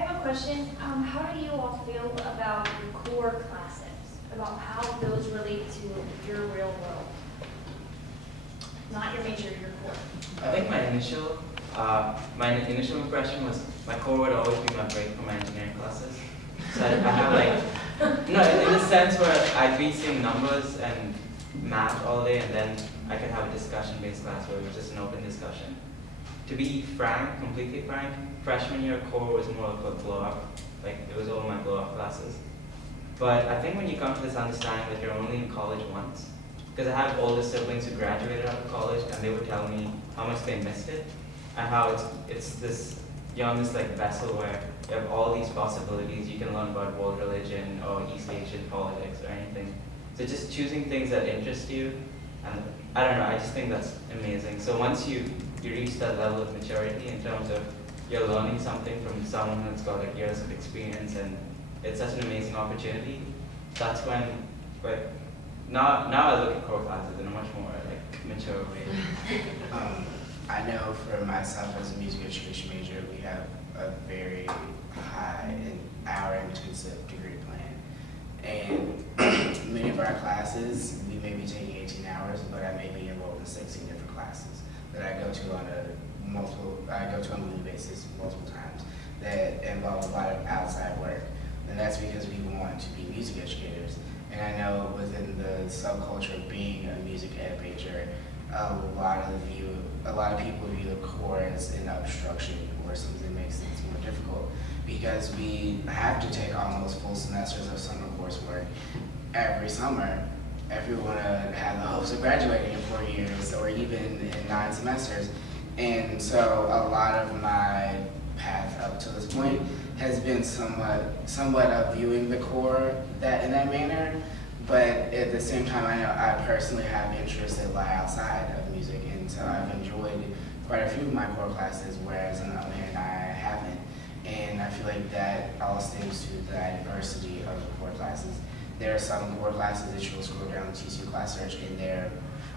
have a question. How do you all feel about your core classes? About how those relate to your real world? Not your major, your core. I think my initial impression was my core would always be my break from my engineering classes. So I have like, no, in the sense where I'd be seeing numbers and math all day, and then I could have a discussion-based class where it was just an open discussion. To be frank, completely frank, freshman year core was more of a blow-up. Like, it was all my blow-up classes. But I think when you come to this understanding that you're only in college once, because I have older siblings who graduated out of college, and they would tell me how much they missed it, and how it's this young, this like vessel where you have all these possibilities. You can learn about world religion or East Asian politics or anything. So just choosing things that interest you, and I don't know, I just think that's amazing. So once you reach that level of maturity in terms of you're learning something from someone that's got like years of experience, and it's such an amazing opportunity, that's when, but now I look at core classes in a much more like mature way. I know for myself as a music education major, we have a very high and hour-intensive degree plan. And many of our classes, we may be taking 18 hours, but I may be enrolled in 16 different classes that I go to on a weekly basis multiple times that involve a lot of outside work. And that's because we want to be music educators. And I know within the subculture of being a music ed major, a lot of people view the core as an obstruction or something that makes things more difficult, because we have to take almost full semesters of summer coursework every summer if we want to have the hopes of graduating in 4 years or even in 9 semesters. And so a lot of my path up to this point has been somewhat of viewing the core in that manner, but at the same time, I know I personally have interests that lie outside of music, and so I've enjoyed quite a few of my core classes, whereas on the other hand, I haven't. And I feel like that all stems to the diversity of the core classes. There are some core classes that you'll scroll down the TCU class search, and there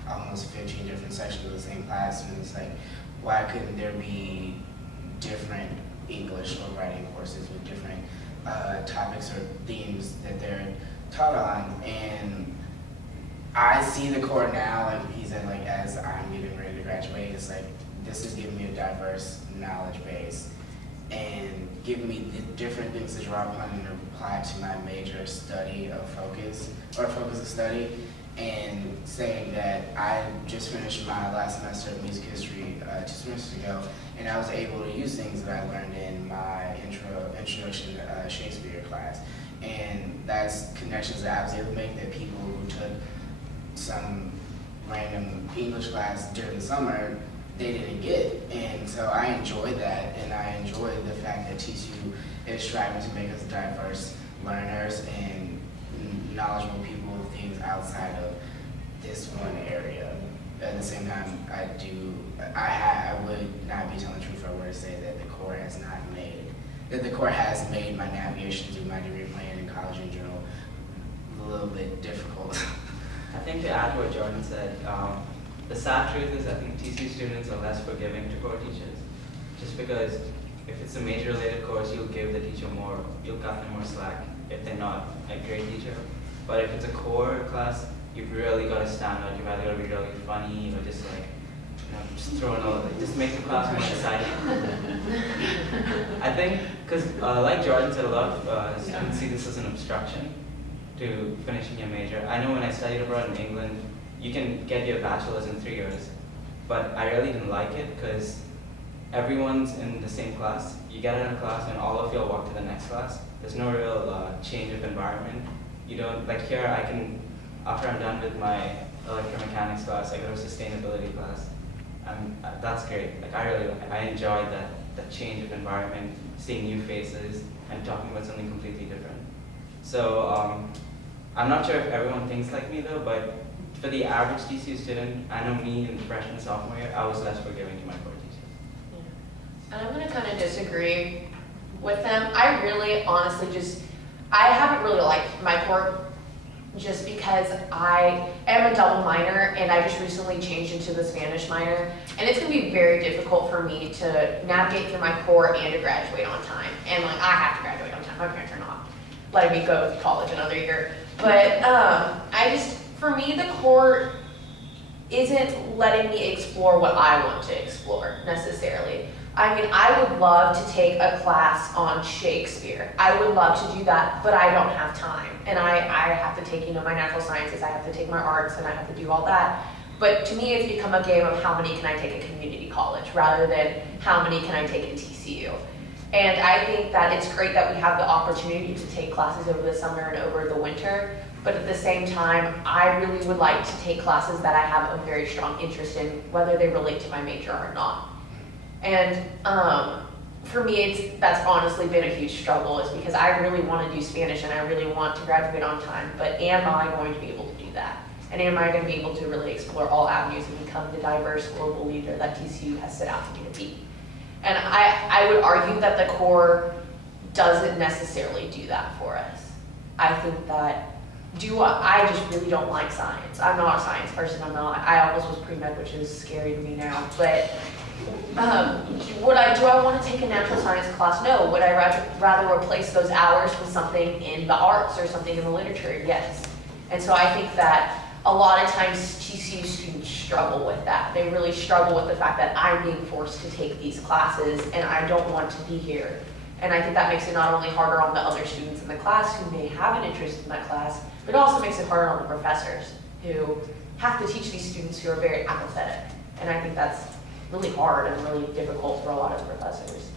are almost 15 different sections of the same class, and it's like, why couldn't there be different English or writing courses with different topics or themes that they're taught on? And I see the core now, and he said, like, as I'm getting ready to graduate, it's like, this is giving me a diverse knowledge base and giving me the different things to draw upon and apply to my major study of focus, or focus of study, and saying that I just finished my last semester of music history 2 semesters ago, and I was able to use things that I learned in my introduction to Shakespeare class. And that's connections that I was able to make that people who took some random English class during the summer, they didn't get. And so I enjoyed that, and I enjoyed the fact that TCU is striving to make us diverse learners and knowledgeable people of things outside of this one area. At the same time, I would not be telling the truth if I were to say that the core has made my navigation through my degree plan in college in general a little bit difficult. I think to add to what Jordan said, the sad truth is I think TCU students are less forgiving to core teachers, just because if it's a major related course, you'll give the teacher more, you'll cut them more slack if they're not a great teacher. But if it's a core class, you've really got to stand out. You've either got to be really funny or just like, just throw in all, just make the class more exciting. I think, because like Jordan said, a lot of students see this as an obstruction to finishing your major. I know when I studied abroad in England, you can get your bachelor's in 3 years, but I really didn't like it because everyone's in the same class. You get in a class and all of you will walk to the next class. There's no real change of environment. You don't, like here I can, after I'm done with my electromechanics class, I go to a sustainability class. That's great. Like I enjoyed that change of environment, seeing new faces and talking about something completely different. So I'm not sure if everyone thinks like me though, but for the average TCU student, I know me in freshman, sophomore year, I was less forgiving to my core teachers. Yeah. And I'm going to kind of disagree with them. I really, honestly, I haven't really liked my core just because I am a double minor and I just recently changed into the Spanish minor, and it's gonna be very difficult for me to navigate through my core and to graduate on time. And like, I have to graduate on time, my parents are not letting me go to college another year. But for me, the core isn't letting me explore what I want to explore necessarily. I mean, I would love to take a class on Shakespeare. I would love to do that, but I don't have time. And I have to take, my natural sciences, I have to take my arts, and I have to do all that. But to me, it's become a game of how many can I take at community college rather than how many can I take at TCU. And I think that it's great that we have the opportunity to take classes over the summer and over the winter. But at the same time, I really would like to take classes that I have a very strong interest in, whether they relate to my major or not. And for me, that's honestly been a huge struggle, is because I really want to do Spanish and I really want to graduate on time, but am I going to be able to do that? And am I going to be able to really explore all avenues and become the diverse global leader that TCU has set out for me to be? And I would argue that the core doesn't necessarily do that for us. I think that I just really don't like science. I'm not a science person. I almost was pre-med, which is scary to me now. But do I want to take a natural science class? No. Would I rather replace those hours with something in the arts or something in the literature? Yes. And so I think that a lot of times TCU students struggle with that. They really struggle with the fact that I'm being forced to take these classes and I don't want to be here. And I think that makes it not only harder on the other students in the class who may have an interest in that class, but it also makes it harder on the professors who have to teach these students who are very apathetic. And I think that's really hard and really difficult for a lot of professors.